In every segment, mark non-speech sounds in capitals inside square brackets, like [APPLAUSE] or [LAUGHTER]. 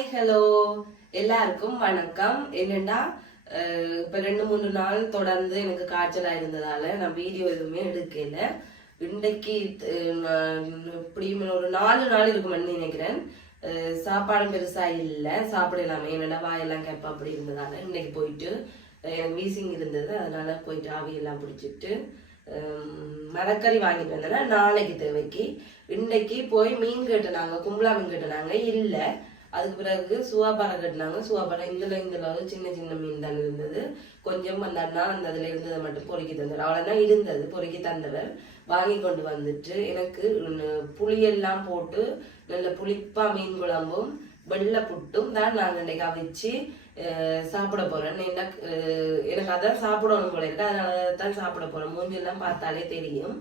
Hi hello எல்லாருக்கும் வணக்கம். என்னன்னா இப்போ ரெண்டு மூணு நாள் தொடர்ந்து எனக்கு காய்ச்சலாக இருந்ததால நான் வீடியோ எதுவுமே எடுக்கல. இன்றைக்கு இப்படியும் ஒரு நாலு நாள் இருக்குமென்னு நினைக்கிறேன். சாப்பாடு சாப்பாடும் இல்லை. சாப்பிடலாமே. என்னடா வாயெல்லாம் கேப்ப அப்படி இருந்ததால இன்னைக்கு போயிட்டு எனக்கு வீசிங் இருந்தது. அதனால போயிட்டு ஆவியெல்லாம் பிடிச்சிட்டு மரக்கறி வாங்கிட்டு வந்தேன்னா நாளைக்கு தேவைக்கு. இன்னைக்கு போய் மீன் கட்டினாங்க. கும்பலா மீன் கட்டினாங்க. இல்லை. அதுக்கு பிறகு சுவாபாரம் கட்டினாங்க. சுவாபாரம் இதுல இதுல ஒரு சின்ன சின்ன மீன் தான் இருந்தது. கொஞ்சம் அந்த அண்ணா அந்த அதில் இருந்ததை மட்டும் பொறுக்கி தந்தார் அவ்வளோதான் இருந்தது. பொறுக்கி தந்தவர். வாங்கி கொண்டு வந்துட்டு எனக்கு புளியெல்லாம் போட்டு நல்ல புளிப்பாக மீன் குழம்பும் வெள்ளை புட்டும் தான் நான் இன்னைக்கு அவிச்சு சாப்பிட போகிறேன் எனக்கு எனக்கு அதான் சாப்பிடணும் போல இருக்கு. அதனால தான் சாப்பிட போகிறேன் மூஞ்செல்லாம் பார்த்தாலே தெரியும்.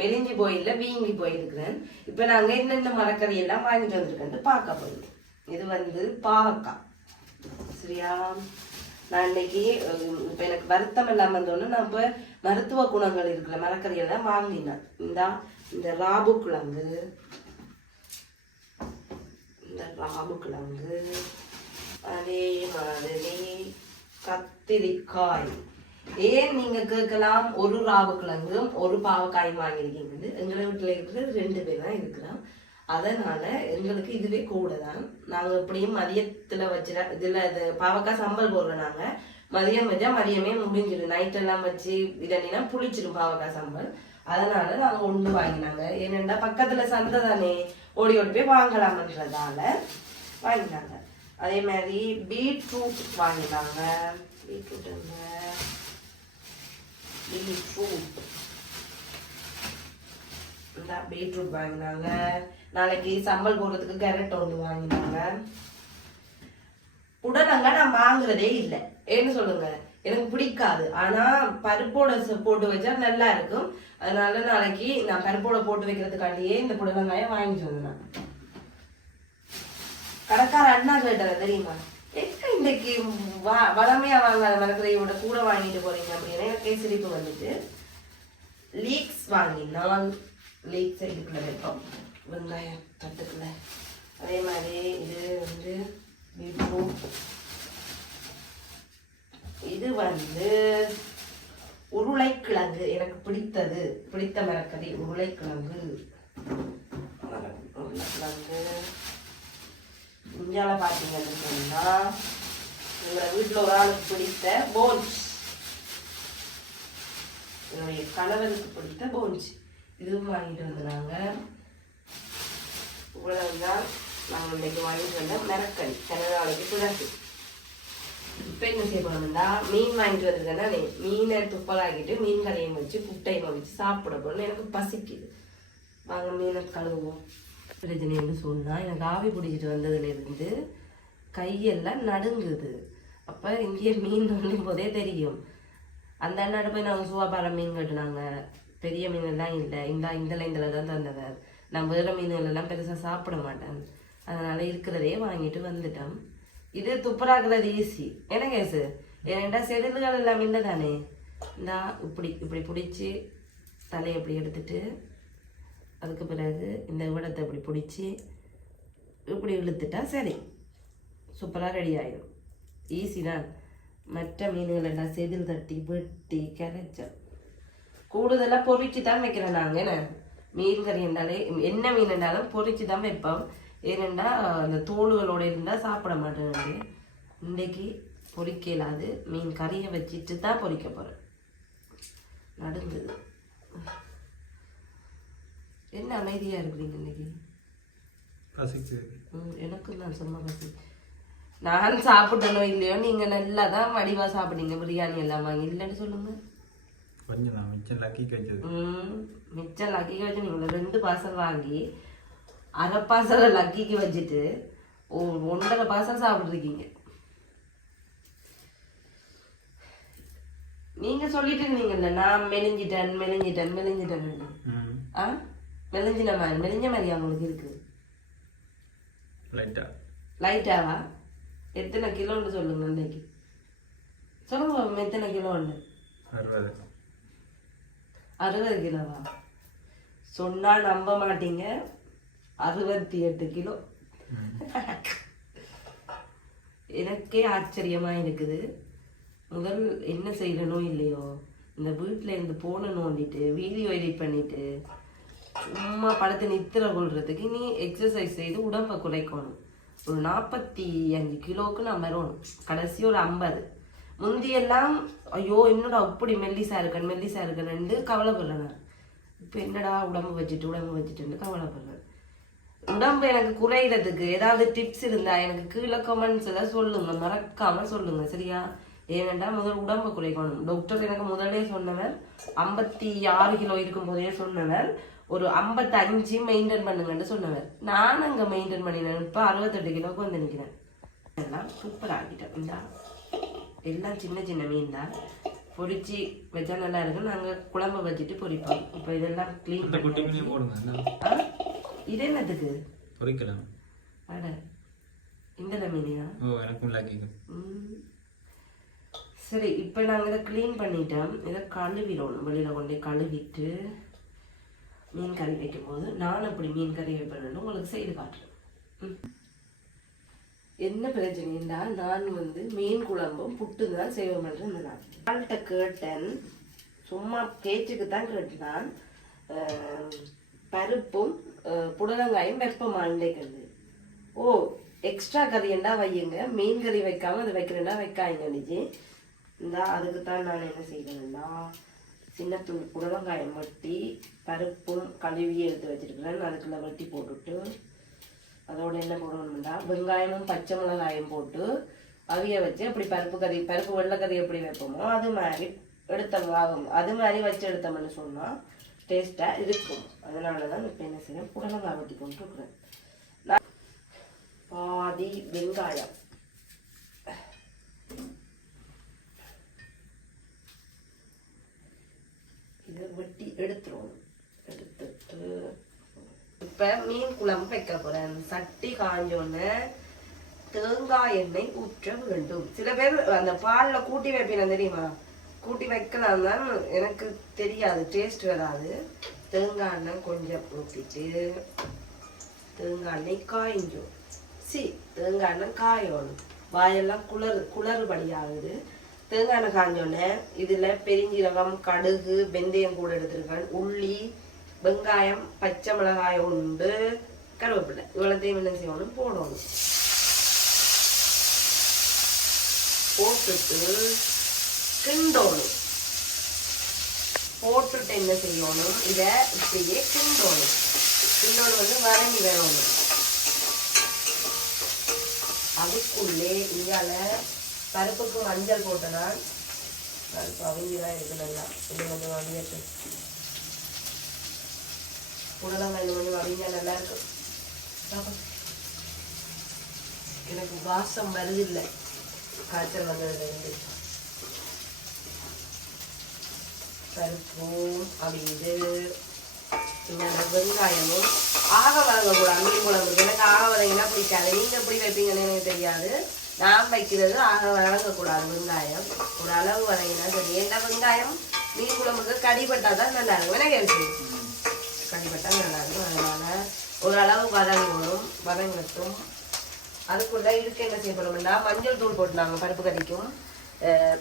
மெலிஞ்சி போயில்ல வீங்கி போயிருக்கிறேன். இப்போ நாங்கள் என்னென்ன மரக்கறி எல்லாம் வாங்கிட்டு வந்திருக்கேன் பார்க்க போகிறோம் இது வந்து பாவக்காய். சரியா? நான் இன்னைக்கு இப்போ எனக்கு வருத்தம் இல்லாமல் இருந்தோன்னு நான் இப்போ மருத்துவ குணங்கள் இருக்கிற மரக்கறி எல்லாம் வாங்கினேன். இந்தா இந்த ராபு கிழங்கு இந்த ராபு கிழங்கு அதே மாதிரி கத்திரிக்காய். ஏன் நீங்க கேட்கலாம்? ஒரு ராவு கிழங்கும் ஒரு பாவக்காயும் வாங்கியிருக்கீங்க எங்களை வீட்டில் இருக்கிற ரெண்டு பேர் தான் இருக்கிறோம் அதனால எங்களுக்கு இதுவே கூட தான் நாங்கள் எப்படியும் மதியத்தில் வச்சு இதில் இது பாவக்காய் சம்பல் போடுறோம் நாங்கள் மதியம் வச்சா மதியமே முடிஞ்சிடும். நைட்டெல்லாம் வச்சு இதனா புளிச்சிடும் பாவக்காய் சம்பல். அதனால நாங்கள் ஒன்று வாங்கினாங்க. ஏனெண்டா பக்கத்தில் சந்தை தானே. ஓடி ஓடி போய் வாங்கலாம்ன்றதால வாங்கினாங்க. அதே மாதிரி பீட்ரூட் வாங்கினாங்க. பீட்ரூட் என்ன பீட்ரூட் இந்த பீட்ரூட் வாங்கினாங்க. நாளைக்கு சம்பல் போடுறதுக்கு கேரட் ஒன்று வாங்கினாங்க. புடலங்க நான் வாங்குறதே இல்லை. ஏன்னு சொல்லுங்க? எனக்கு பிடிக்காது. ஆனா பருப்போட ச- போட்டு வச்சா நல்லா இருக்கும். அதனால நாளைக்கு நான் பருப்போட போட்டு வைக்கிறதுக்காண்டியே இந்த புடலங்காயை வாங்கி வந்தேன். கடைக்கார அண்ணா கேட்டார தெரியுமா? எங்க இன்னைக்கு வா- வளமையா வாங்காத மரக்கரையோட கூட வாங்கிட்டு போறீங்க அப்படின்னா எனக்கு சிரிப்பு வந்துட்டு. லீக்ஸ் வாங்கினால் லீக்ஸ் இதுக்குள்ள வைப்போம். வெங்காயம் தட்டுக்குள்ள. அதே மாதிரி இது வந்து பீட்ரூட் இது வந்து உருளைக்கிழங்கு. எனக்கு பிடித்தது பிடித்த மரக்கறி உருளைக்கிழங்கு. உருளைக்கிழங்கு. இந்தியாவில் பார்த்தீங்கன்னு சொன்னால் எங்களோட வீட்டில் ஒரு ஆளுக்கு பிடித்த போன்ஸ் என்னுடைய கணவனுக்கு பிடித்த போன்ஸ் இதுவும் வாங்கிட்டு வந்தாங்க இவ்வளவுதான் நாங்கள் இன்றைக்கு வாங்கிட்டு வந்த மிரக்கறி கனடாவுக்கு பிறகு. இப்போ என்ன செய்ய போனோம்னா மீன் வாங்கிட்டு வந்திருக்கேன்னா மீனை துப்பலாக்கிட்டு மீன் கலையை வச்சு குட்டையும் வச்சு சாப்பிட போகணும்னு எனக்கு பசிக்குது. வாங்க மீனை கழுவுவோம். பிரச்சனைன்னு சொன்னால் எனக்கு ஆவி பிடிச்சிட்டு வந்ததுலேருந்து கையெல்லாம் நடுங்குது. அப்போ இங்கேயே மீன் நுழையும் போதே தெரியும். அந்த அண்ணாட்ட போய் நாங்கள் சுவாபாரம் மீன் கட்டினாங்க. பெரிய மீனெல்லாம் இல்லை. இந்த இந்த லைந்தில் தான் தந்தவர். நான் வேறு மீன்கள் பெருசாக சாப்பிட மாட்டேன். அதனால் இருக்கிறதே வாங்கிட்டு வந்துட்டோம். இது துப்புராக்குறது ஈஸி. என்ன கேசு? ஏன்டா செதில்கள் எல்லாம் இல்லை தானே இந்தா இப்படி இப்படி பிடிச்சி தலையை இப்படி எடுத்துட்டு அதுக்கு பிறகு இந்த விடத்தை இப்படி பிடிச்சி இப்படி இழுத்துட்டா சரி. சூப்பராக ரெடி ஆகிடும் ஈஸி தான். மற்ற மீன்கள் எல்லாம் செதில் தட்டி வெட்டி கரைச்சோம் கூடுதலாக பொறிச்சு தான் வைக்கிறோம் நாங்கள் என்ன? மீன் கறி இருந்தாலே என்ன மீன் இருந்தாலும் பொரிச்சு தான் வைப்போம். ஏனெண்டா அந்த தோல்களோடு இருந்தால் சாப்பிட மாட்டேன் இன்றைக்கு பொரிக்க இல்லாது மீன் கறியை வச்சுட்டு தான் பொறிக்க போகிறேன் நடந்தது. என்ன அமைதியாக இருக்கிறீங்க இன்னைக்கு? ம், எனக்கும் நான் சும்மா பசி. நான் சாப்பிட்டனோ இல்லையோ நீங்க நல்லா தான் வடிவா சாப்பிட்டீங்க பிரியாணி எல்லாம் வாங்கி. இல்லைன்னு சொல்லுங்க. கொஞ்சம் நான் மிச்சம் லக்கி வச்சது. ம் மிச்சம் லக்கிக்கு வச்சு நீங்க ரெண்டு பார்சல் வாங்கி அரை பார்சலை லக்கிக்கு வச்சுட்டு ஒ- ஒன்றரை பார்சல் சாப்பிட்ருக்கீங்க நீங்க சொல்லிட்டு இருந்தீங்கல்ல நான் மெலிஞ்சிட்டேன் மெலிஞ்சிட்டேன் மெலிஞ்சிட்டேன். ஆ? மெலிஞ்சின மாதிரி மெலிஞ்ச மாதிரியா உங்களுக்கு இருக்கு? லைட்டா லைட்டாவா எத்தனை கிலோன்னு சொல்லுங்க இன்னைக்கு சொல்லுங்க எத்தனை கிலோன்னு அறுபது. அறுபது கிலோவா சொன்னா நம்ப மாட்டீங்க. அறுபத்தி எட்டு கிலோ எனக்கே ஆச்சரியமா இருக்குது. முதல் என்ன செய்யணும் இல்லையோ? இந்த வீட்ல இருந்து போன நோண்டிட்டு வீடியோ எடிட் பண்ணிட்டு சும்மா படுத்து நித்திர கொள்றதுக்கு நீ எக்ஸசைஸ் செய்து உடம்ப குறைக்கணும் ஒரு நாற்பத்தி அஞ்சு கிலோவுக்கு நான் வரணும் கடைசி ஒரு ஐம்பது. முந்தியெல்லாம் ஐயோ என்னடா அப்படி மெல்லிசா இருக்கேன் மெல்லிசா இருக்கேன்னு கவலைப்படுறேன் நான். இப்போ என்னடா உடம்பு வச்சுட்டு உடம்பு வச்சுட்டுன்னு கவலைப்படுறேன். உடம்பு எனக்கு குறையிறதுக்கு ஏதாவது டிப்ஸ் இருந்தா எனக்கு கீழே கமெண்ட்ஸ்ல சொல்லுங்க. மறக்காம சொல்லுங்க சரியா? ஏனென்றா முதல் உடம்பு குறைக்கணும் டாக்டர் எனக்கு முதலே சொன்னவர் ஐம்பத்தி ஆறு கிலோ இருக்கும் போதே சொன்னவர் ஒரு ஐம்பத்தஞ்சு மெயின்டைன் பண்ணுங்கன்னு சொன்னவர். நான் அங்க மெயின்டைன் பண்ணினேன். இப்போ அறுபத்தெட்டு கிலோக்கு வந்து நிற்கிறேன் எல்லாம் சூப்பர் ஆக்கிட்டேன். இந்தா. எல்லாம் சின்ன சின்ன மீன் தான் பொரிச்சு வச்சா நல்லா இருக்கும். நாங்க குழம்பு வச்சுட்டு பொரிப்போம் இப்போ இதெல்லாம் க்ளீன் பண்ணி? இது என்னதுக்கு பொரிக்கலாம் அட. இந்த மீனியா. சரி இப்போ நாங்கள் இதை க்ளீன் பண்ணிட்டோம். இதை கழுவிடணும். வெளியில் கொண்டு கழுவிட்டு மீன் கறி வைக்கும்போது நான் அப்படி மீன் கறி வைப்பேன்னு உங்களுக்கு செய்து காட்டுறேன். ம். என்ன பிரச்சனைன்னா நான் வந்து மீன் குழம்பும் புட்டு தான் செய்வோம் நான் ஆள்கிட்ட கேட்டேன். சும்மா பேச்சுக்கு தான் கேட்டான். பருப்பும் அஹ், புடலங்காயும் வெப்பமாண்டேக்கிறது ஓ எக்ஸ்ட்ரா கறி என்ன வையுங்க. மீன் கறி வைக்காமல் அது வைக்கிறேன்னா வைக்காங்க நிஜி இந்த அதுக்கு தான் நான் என்ன செய்கிறேன்னா சின்ன துணி புடலங்காயம் வெட்டி பருப்பும் கழுவி எடுத்து வச்சிருக்கிறேன். அதுக்குள்ள வெட்டி போட்டுட்டு அதோடு என்ன போடணும்னா வெங்காயமும் பச்சை மிளகாயும் போட்டு அவிய வச்சு அப்படி பருப்பு கறி பருப்பு வெள்ளைக்கறி எப்படி வைப்போமோ அது மாதிரி எடுத்தோம் அது மாதிரி வச்சு எடுத்தோம்னு சொன்னால் டேஸ்ட்டாக இருக்கும். அதனால தான் இப்போ என்ன செய்யணும் புடலங்காய் வெட்டி கொண்டுருக்குறேன் நான் பாதி வெங்காயம். இதை வெட்டி எடுத்துருவோம் எடுத்துட்டு இப்போ மீன் குழம்பு வைக்க போகிறேன் சட்டி காஞ்சோன்னு தேங்காய் எண்ணெய் ஊற்ற வேண்டும். சில பேர் அந்த பாலில் கூட்டி வைப்பினா தெரியுமா? கூட்டி வைக்கலாம் தான் எனக்கு தெரியாது. டேஸ்ட் வராது. தேங்காய் எண்ணெய் கொஞ்சம் ஊற்றிட்டு தேங்காய் எண்ணெய் காய்ஞ்சும். சி தேங்காய் எண்ணெய் காயணும். வாயெல்லாம் குளறு குளறுபடி ஆகுது தேங்காய் எண்ணெய் காஞ்சோடனே இதில் பெருஞ்சீரகம் கடுகு வெந்தயம் கூட எடுத்துருக்கேன். உள்ளி வெங்காயம் பச்சை மிளகாய் உண்டு கருவேப்பிலை. இவ்வளோத்தையும் என்ன செய்யணும்? போடணும். போட்டுட்டு கிண்டோணும். போட்டுட்டு என்ன செய்யணும்? இதை இப்படியே கிண்டோணும். கிண்டோணும் வந்து வரணி வேணும் அதுக்குள்ளே இங்கால பருப்புக்கு மஞ்சள் போட்டனா பருப்பு அவிஞ்சுதான் இருக்கு நல்லா. இது கொஞ்சம் அவியட்டு புடலங்காய் இது கொஞ்சம் அவிஞ்சா நல்லா இருக்கும். எனக்கு வாசம் வருது இல்லை காய்ச்சல் வந்ததுலேருந்து பருப்பும் அவியுது. இது வெங்காயமும் ஆக வழங்கக்கூடாது மீன் குழம்புக்கு. எனக்கு ஆக வழங்கினா பிடிக்காது. நீங்கள் எப்படி வைப்பீங்கன்னு எனக்கு தெரியாது. நான் வைக்கிறது ஆக வழங்கக்கூடாது வெங்காயம். ஒரு அளவு வழங்கினா சரி. ஏன்னா வெங்காயம்? மீன் குழம்புக்கு கடிபட்டா தான் நல்லா இருக்கும் எனக்கு இருக்கு நல்லா இருக்கும் அதனால ஒரு அளவு வதங்கணும் வதங்கட்டும் அதுக்குள்ள இதுக்கு என்ன செய்யப்படும்னா மஞ்சள் தூள் போட்டுனாங்க பருப்பு கறிக்கும்.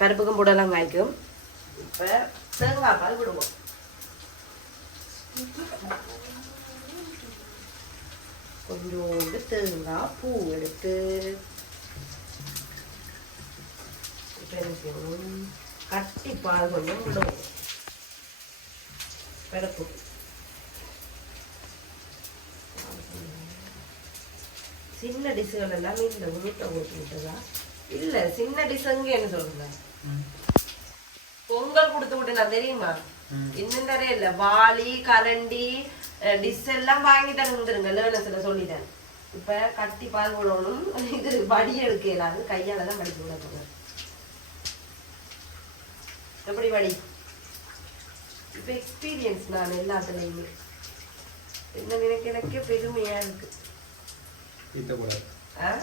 பருப்புக்கும் புடலங்காய்க்கும் இப்போ தேங்காய் பால் விடுவோம். கொஞ்சோண்டு தேங்காய் பூ எடுத்து பெருக்கணும் கட்டி பால் கொஞ்சம் விடுவோம் பிறப்பு சின்ன டிஷ்கள் எல்லாம் வீட்டில் வீட்டை ஊற்றி விட்டதா இல்லை சின்ன டிஷ்ங்க என்ன சொல்லுங்க பொங்கல் கொடுத்து விட்டுனா தெரியுமா இன்னும் நிறைய இல்ல வாளி கரண்டி டிஷ் எல்லாம் வாங்கி தந்துருங்க லேர்னஸ்ல சொல்லிட்டேன் இப்ப கட்டி பால் விடணும் இது வடி எடுக்க இயலாது கையாலதான் தான் வடிக்க விட போறேன் எப்படி வடி இப்ப எக்ஸ்பீரியன்ஸ் நான் எல்லாத்துலயுமே. என்ன எனக்கு எனக்கே பெருமையா இருக்கு. ஈட்டக்கூடாது ஆ?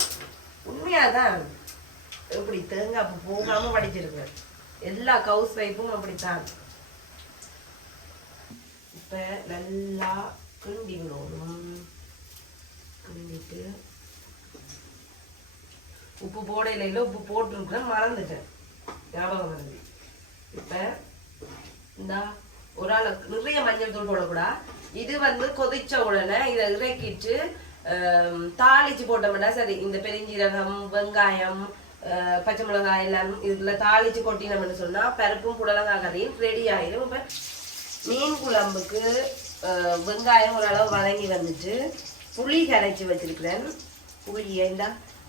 உண்மையாதான் எப்படி தேங்காய் பூ போகாம படிச்சிருக்கேன் எல்லா கவுஸ் வைப்பும் அப்படித்தான். இப்ப நல்லா கிண்டி விடணும் கிண்டிட்டு உப்பு போடையில உப்பு போட்டுருக்கேன் மறந்துட்டேன். ஞாபகம் வருது. இப்போ இந்தா ஒரு ஆள் நிறைய மஞ்சள் தூள் போடக்கூடா. இது வந்து கொதிச்ச உடனே இதை இறக்கிட்டு தாளிச்சு போட்டோம்னா சரி இந்த பெருஞ்சீரகம் வெங்காயம் பச்சை மிளகாய் எல்லாம் இதில் தாளிச்சு கொட்டினோம்னு சொன்னால் பருப்பும் புடலங்காய் கறியும் ரெடி ஆயிடும் இப்போ மீன் குழம்புக்கு வெங்காயம் ஓரளவு வதங்கி வந்துட்டு புளி கரைச்சி வச்சிருக்கிறேன். புளியை இந்த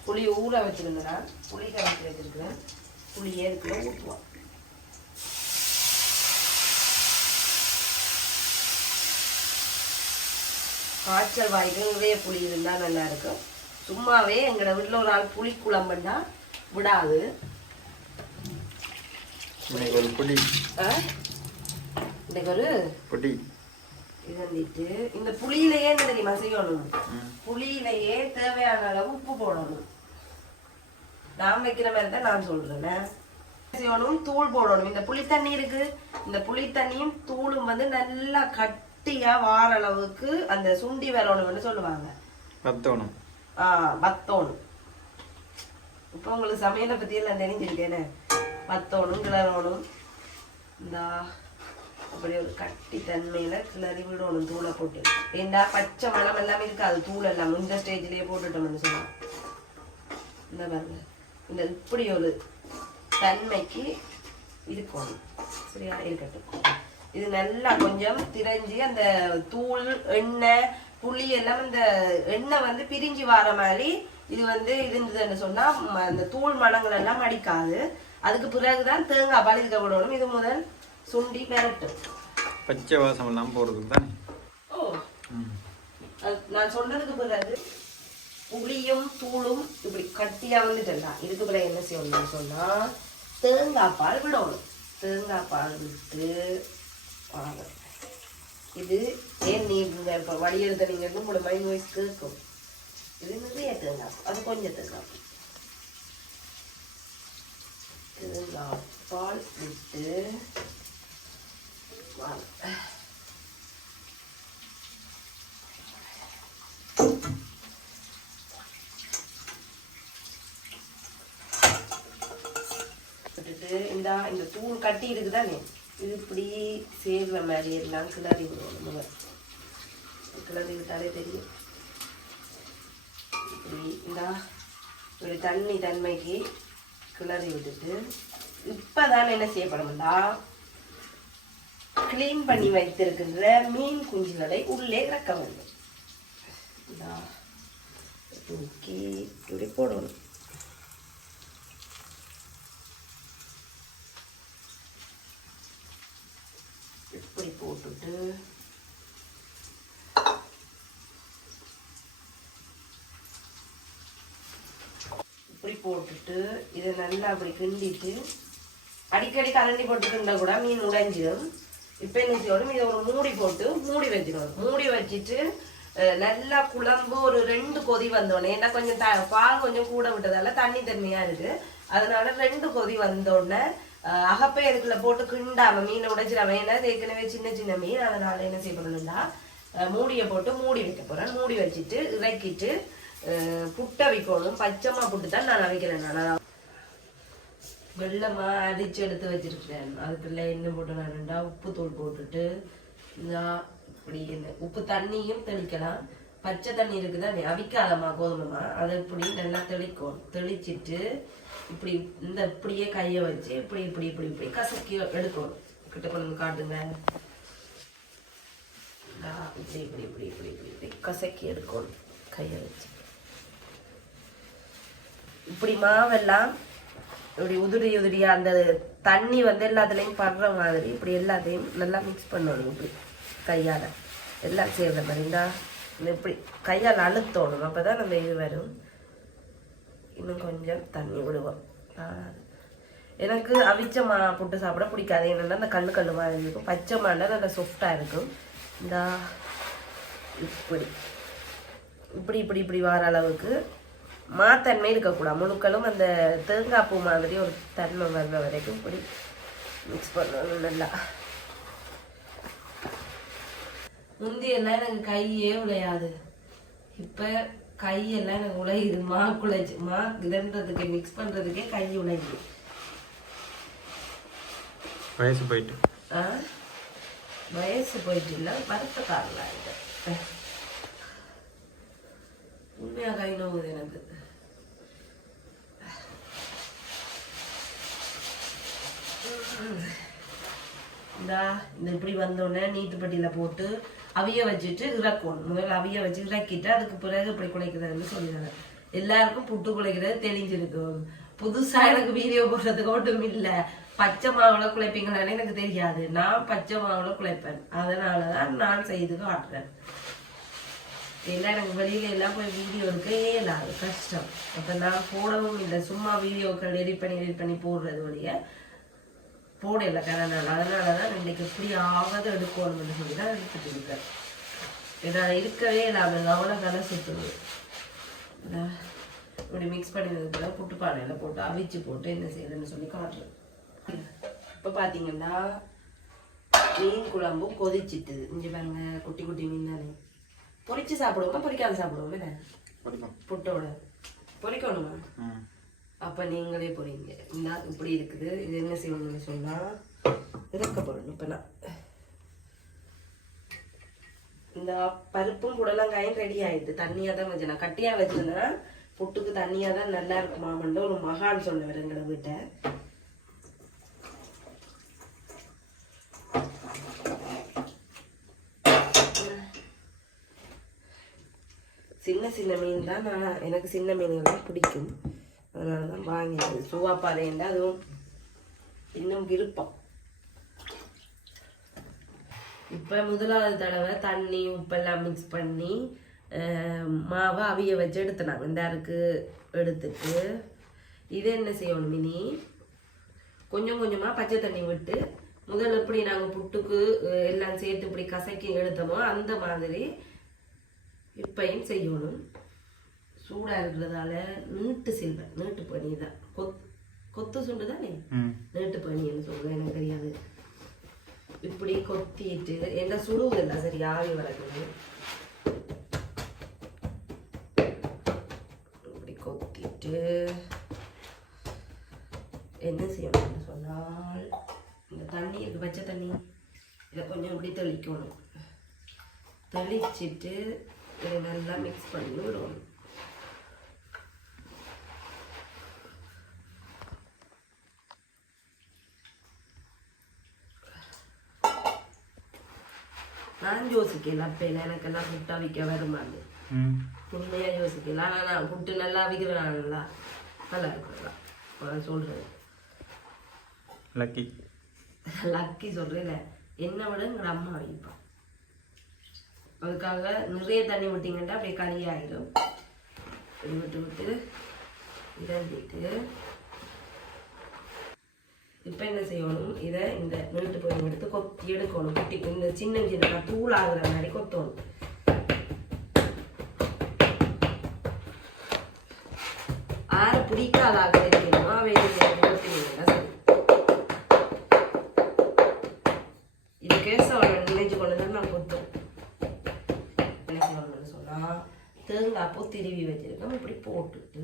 புளி ஊற வச்சிருந்தேன் புளி கரைச்சி வச்சிருக்கிறேன். புளியை இதுக்குள்ள ஊற்றுவோம். காய்ச்சல் வாய்க்கு நிறைய புளி இருந்தா நல்லா இருக்கும். சும்மாவே எங்களோட வீட்டில் ஒரு ஆள் புளி குழம்புன்னா விடாது. இன்னைக்கு ஒரு பொடி இது வந்துட்டு இந்த புளியிலேயே என்ன தெரியுமா செய்யணும். புளியிலேயே தேவையான அளவு உப்பு போடணும். நான் வைக்கிற மாதிரி தான் நான் சொல்றேன். செய்யணும்? தூள் போடணும். இந்த புளி தண்ணி இருக்கு. இந்த புளி தண்ணியும் தூளும் வந்து நல்லா கட்டியா வார அளவுக்கு அந்த சுண்டி வரணும்னு சொல்லுவாங்க. பத்தோணும். ஆ வத்தோணும் இப்போ உங்களுக்கு சமையலை பத்தி எல்லாம் தெரிஞ்சிருக்கேனே. வத்தோணும் கிளறணும் இந்தா அப்படி ஒரு கட்டி தன்மையில கிளறி விடணும் தூளை போட்டு. ஏண்டா பச்சை மணம் எல்லாம் இருக்காது தூள் எல்லாம் இந்த ஸ்டேஜ்லயே போட்டுட்டோம்னு சொல்லலாம் இந்த பாருங்க. இந்த இப்படி ஒரு தன்மைக்கு இருக்கணும் சரியா? இருக்கட்டும். இது நல்லா கொஞ்சம் திரைஞ்சி அந்த தூள் எண்ணெய் புளி எல்லாம் இந்த எண்ணெய் வந்து பிரிஞ்சு வர மாதிரி இது வந்து இருந்ததுன்னு சொன்னா ம- அந்த தூள் மணங்கள் எல்லாம் அடிக்காது. அதுக்கு பிறகுதான் தேங்காய் பால் இதுக்க விடணும் இது முதல் சுண்டி பெரட்டும் பச்சை வாசம் எல்லாம் போகிறதுக்கு தானே? ஓ. நான் சொன்னதுக்கு பிறகு புளியும் தூளும் இப்படி கட்டியா வந்துட்டா இதுக்கு பிறகு என்ன செய்யணும்னு சொன்னா தேங்காய் பால் விடணும். தேங்காய் பால் விட்டு வாங்க. இது ஏன் நீ இப்போ வடியெடுத்த நீங்க உங்களோட மைண்ட் வாய்ஸ் கேட்கும் இது நிறைய தேங்காய் அது கொஞ்சம் தேங்காய் பால். தேங்காய் பால் விட்டு வாங்க. விட்டுட்டு இந்த இந்த தூள் கட்டி இருக்குதானே இது இப்படி சேர்ற மாதிரி எல்லாம் கிளறி விடுவோம் நம்ம. கிளறி விட்டாலே தெரியும். இப்படி இந்தா ஒரு தண்ணி தன்மைக்கு கிளறி விட்டுட்டு இப்பதான் என்ன செய்யப்படணும்னா க்ளீன் பண்ணி வைத்திருக்கின்ற மீன் குஞ்சுகளை உள்ளே இறக்க வேண்டும். இந்தா, தூக்கி இப்படி போடணும். இப்படி போட்டுட்டு இப்படி போட்டுட்டு இதை நல்லா அப்படி கிண்டிட்டு அடிக்கடி கரண்டி போட்டு கூட மீன் உடைஞ்சிடும் இப்போ என்ன செய்யணும்? இதை ஒரு மூடி போட்டு மூடி வச்சிடணும். மூடி வச்சுட்டு நல்லா குழம்பு ஒரு ரெண்டு கொதி வந்தோடனே ஏன்னா கொஞ்சம் த பால் கொஞ்சம் கூட விட்டதால தண்ணி தண்ணியாக இருக்குது அதனால ரெண்டு கொதி வந்தோடனே அகப்பை அதுக்குள்ள போட்டு கிண்டாம மீனை உடைச்சிடாம ஏன்னா ஏற்கனவே சின்ன சின்ன மீன் அதனால என்ன செய்யணும்னா மூடியை போட்டு மூடி வைக்க போறேன். மூடி வச்சுட்டு இறக்கிட்டு அஹ், புட்டை வைக்கணும். பச்சைமா புட்டு தான் நான் அவைக்கிறேன் நான். வெள்ளமா அடிச்சு எடுத்து வச்சிருக்கிறேன். அதுக்குள்ள என்ன போட்டு வேணும்டா உப்பு தூள் போட்டுட்டு நான் இப்படி இந்த உப்பு தண்ணியும் தெளிக்கலாம். பச்சை தண்ணி இருக்குதானே அவிக்காதம்மா கோதுமைமா. அதை இப்படி நல்லா தெளிக்கும் தெளிச்சிட்டு இப்படி இந்த இப்படியே கையை வச்சு இப்படி இப்படி இப்படி இப்படி கசக்கி எடுக்கணும். கிட்ட கொண்டு காட்டுங்க. இப்படி இப்படி இப்படி இப்படி இப்படி இப்படி கசக்கி எடுக்கணும். கையை வச்சு. இப்படி மாவெல்லாம் இப்படி உதிரி உதிரியா அந்த தண்ணி வந்து எல்லாத்துலேயும் படுற மாதிரி இப்படி எல்லாத்தையும் நல்லா மிக்ஸ் பண்ணணும் இப்படி கையால். எல்லாம் செய்கிற மாதிரி. இந்தா இந்த இப்படி கையால் அழுத்தணும். அப்போ தான் நம்ம இது வரும். இன்னும் கொஞ்சம் தண்ணி விடுவோம். எனக்கு அவிச்ச மா புட்டு சாப்பிட பிடிக்காது. என்னென்னா அந்த கல் கல்லு மாதிரி இருக்கும். பச்சை மாண்டா நல்லா சாஃப்டாக இருக்கும். இந்த இப்படி. இப்படி இப்படி இப்படி வர அளவுக்கு மாத்தன்மை இருக்கக்கூடாது. முழுக்களும் அந்த தேங்காய் பூ மாதிரி ஒரு தன்மை வர்ற வரைக்கும் இப்படி மிக்ஸ் பண்ணணும் நல்லா. முந்தியெல்லாம் எனக்கு கையே விளையாது இப்போ கையெல்லாம் எனக்கு உழையுது மா குழைச்சு மா இதன்றதுக்கு மிக்ஸ் பண்றதுக்கே கை உழையுது வயசு போயிட்டு. ஆ? வயசு போயிட்டு இல்லை வருத்த காரணம் ஆகிட்டு உண்மையாக கை நோவுது எனக்கு. இந்தா இந்த இப்படி வந்தோடனே நீட்டுப்பட்டியில போட்டு அவிய வச்சுட்டு இறக்கணும். முதல்ல அவிய வச்சு இறக்கிட்டு அதுக்கு பிறகு இப்படி குழைக்கிறதுன்னு சொல்லிடுறாங்க. எல்லாருக்கும் புட்டு குழைக்கிறது தெரிஞ்சிருக்கும் புதுசா எனக்கு வீடியோ போடுறதுக்கு ஒன்றும் இல்லை. பச்சை மாவுல குழைப்பீங்களான்னு எனக்கு தெரியாது. நான் பச்சை மாவுல குழைப்பேன் அதனாலதான் நான் செய்து காட்டுறேன். எல்லாம் எனக்கு வெளியில எல்லாம் போய் வீடியோ எடுக்க இயலாது கஷ்டம். அப்ப நான் போடவும் இல்லை. சும்மா வீடியோக்கள் எடிட் பண்ணி எடிட் பண்ணி போடுறது வழியை போடல கரனால் அதனால தான் இன்னைக்கு இப்படி ஆகாத எடுக்கணும்னு சொல்லி தான் எடுத்துட்டு இருக்கேன். ஏன்னா இருக்கவே இல்லாமல் கவன கலை சுற்றுது இப்படி மிக்ஸ் பண்ணதுக்கு புட்டு பானையில் போட்டு அவிச்சு போட்டு என்ன செய்யுதுன்னு சொல்லி காட்டுறேன் இப்போ பார்த்தீங்கன்னா மீன் குழம்பும் கொதிச்சிட்டுது இங்கே பாருங்க குட்டி குட்டி மீன் தானே. பொரிச்சு சாப்பிடுவோமா? பொரிக்காத சாப்பிடுவோம்? என்ன? பொரிக்கணுமா? ம். அப்ப நீங்களே போறீங்க. இந்த இப்படி இருக்குது. இது என்ன செய்யணும்னு சொன்னா இறக்கப்படணும் இப்ப நான் இந்த பருப்பும் புடலங்காயும் ரெடி ஆயிட்டு தண்ணியாக தான் வச்சு நான் கட்டியா வச்சுருந்தேன் புட்டுக்கு தண்ணியாக தான் நல்லா இருக்குமாமன்ட்டு ஒரு மகான் சொன்னவர் எங்களை வீட்டை. சின்ன சின்ன மீன் தான் நான் எனக்கு சின்ன மீன்கள் பிடிக்கும். அதனால தான் வாங்கினது. சுவாப்பாறையில் அதுவும் இன்னும் விருப்பம். இப்போ முதலாவது தடவை தண்ணி உப்பெல்லாம் மிக்ஸ் பண்ணி மாவை அவிய வச்சு எடுத்துனாங்க. இந்த அருக்கு எடுத்துட்டு இது என்ன செய்யணும் மினி? கொஞ்சம் கொஞ்சமாக பச்சை தண்ணி விட்டு முதல்ல எப்படி நாங்கள் புட்டுக்கு எல்லாம் சேர்த்து இப்படி கசக்கி எடுத்தோமோ அந்த மாதிரி இப்பையும் செய்யணும். சூடாக இருக்கிறதால நீட்டு சில்வர் நீட்டு பனி தான். கொத் கொத்து சுண்டு தானே? நீட்டு பனின்னு சொல்லுவேன் எனக்கு தெரியாது. இப்படி கொத்திட்டு என்ன சுடுவதில்ல சரி ஆவி வளர்க்குது? இப்படி கொத்திட்டு என்ன செய்யணும்னு சொன்னால் இந்த தண்ணி இருக்கு பச்சை தண்ணி. இதை கொஞ்சம் இப்படி தெளிக்கணும். தெளிச்சிட்டு இதை நல்லா மிக்ஸ் பண்ணி விடணும். நான் யோசிக்கல அப்பையில எனக்கெல்லாம் புட்டு அவிக்க வருமான்னு ம் உண்மையா யோசிக்கல ஆனால் நான் புட்டு நல்லா அவிக்கிறேன் நல்லா நல்லா இருக்குங்களா நான் லக்கி லக்கி சொல்றேன் என்னை விட எங்களோட அம்மா அவிப்பான் அதுக்காக நிறைய தண்ணி விட்டீங்கன்னா அப்படியே களி ஆயிடும் இப்படி விட்டு விட்டு இறந்திட்டு இப்போ என்ன செய்யணும்? இதை இந்த நீட்டு போய் எடுத்து கொத்தி எடுக்கணும். குட்டி இந்த சின்ன சின்ன தூள் ஆகுற மாதிரி கொத்தணும். ஆற பிடிக்காத ஆக இருக்கணுமோ அவை கொத்தினீங்கன்னா சரி. இது கேசவனை நினைச்சு கொண்டு தான் நான் கொத்தோம் என்ன செய்யணும்னு சொன்னால் தேங்காய் பூ திருவி வச்சிருக்கோம் இப்படி போட்டுட்டு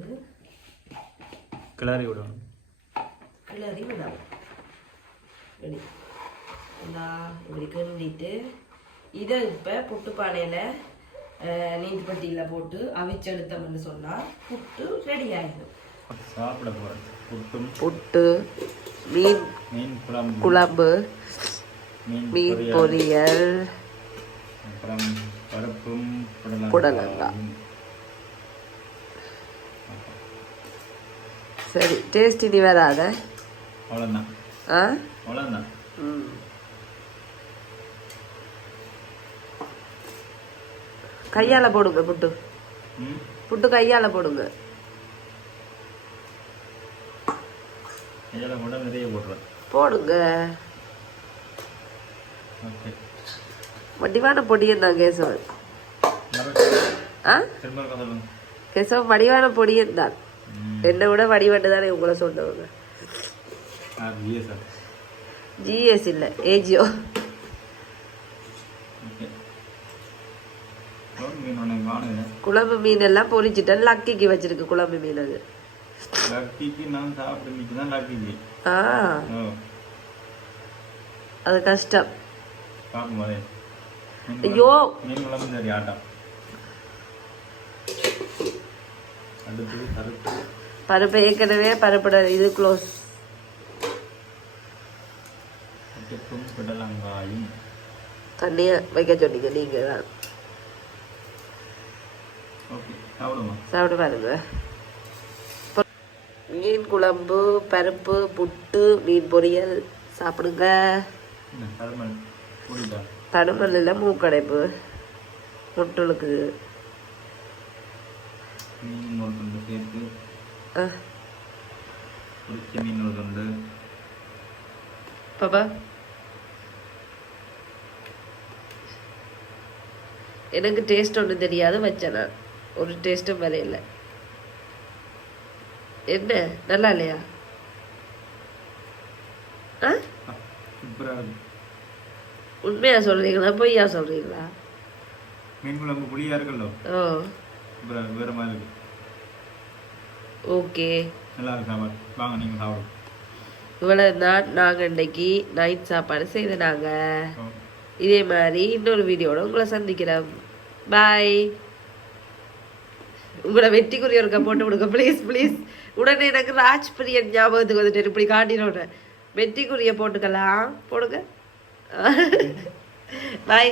கிளறி விடணும் கிளறி விடணும் ரெடி இந்தா இப்படி கிண்டிட்டு இதை இப்போ புட்டு பானையில் நீதிப்பட்டியில் போட்டு அவிச்செடுத்தோம்னு சொன்னால் புட்டு ரெடி ஆகிடும் சாப்பிட போகிறேன் புட்டும். புட்டு மீன் மீன் குழம்பு. குழம்பு மீன் பொரியல். அப்புறம் பருப்பும் புடலங்காய். புடலங்காய். சரி டேஸ்ட் இனி வராத. அவ்வளோதான் ஆ? அவ்வளோதான் ம். கையால் போடுங்க புட்டு. புட்டு கையால் போடுங்க. போடுங்க. வடிவான பொடியன் தான் கேசவன்? ஆ? கேசவன் வடிவான பொடியன் தான் என்னை விட வடிவண்டு தானே உங்களை சொன்னவங்க ஜிஎஸ் இல்லை ஏஜியோ ஓகே குழம்பு மீன் ஒன்று காணுங்க குழம்பு மீன் எல்லாம் பொரிச்சிட்டேன் லக்கிக்கு வச்சிருக்கு குழம்பு மீன் அது. ஆ. அது கஷ்டம். ஐயோ. பருப்பு. ஏற்கனவே பருப்போட இது க்ளோஸ் தண்ணியை வைக்க சொன்னீங்க நீங்க தான். சாப்பிட்டு பாருங்க மீன் குழம்பு பருப்பு புட்டு மீன் பொரியல் சாப்பிடுங்க. கூடிட்டா தடுமல்ல மூக்கடைப்பு. முட்டலுக்கு பாப்பா. எனக்கு டேஸ்ட் ஒன்றும் தெரியாது வச்சேன் ஒரு டேஸ்ட்டும் வரையில என்ன? நல்லா இல்லையா? ஆ? உண்மையா சொல்றீங்களா? பொய்யா சொல்றீங்களா? மீன் குழம்பு புளியாக இருக்குல்ல? ஓ. வேறு மாதிரி இருக்கு. ஓகே. நல்லா இருக்கு சாப்பாடு வாங்க நீங்கள் சாப்பிடுங்க. இவ்வளவு தான் நாங்கள் இன்னைக்கு நைட் சாப்பாடு செய்த நாங்கள். இதே மாதிரி இன்னொரு வீடியோட உங்களை சந்திக்கிறோம். பாய் உங்களோட வெற்றிக்குரிய இருக்க போட்டு விடுங்க ப்ளீஸ் ப்ளீஸ் உடனே எனக்கு ராஜ் பிரியன் ஞாபகத்துக்கு வந்துட்டு இப்படி காட்டினோட வெற்றிக்குரிய போட்டுக்கலாம். போடுங்க. [LAUGHS] பாய்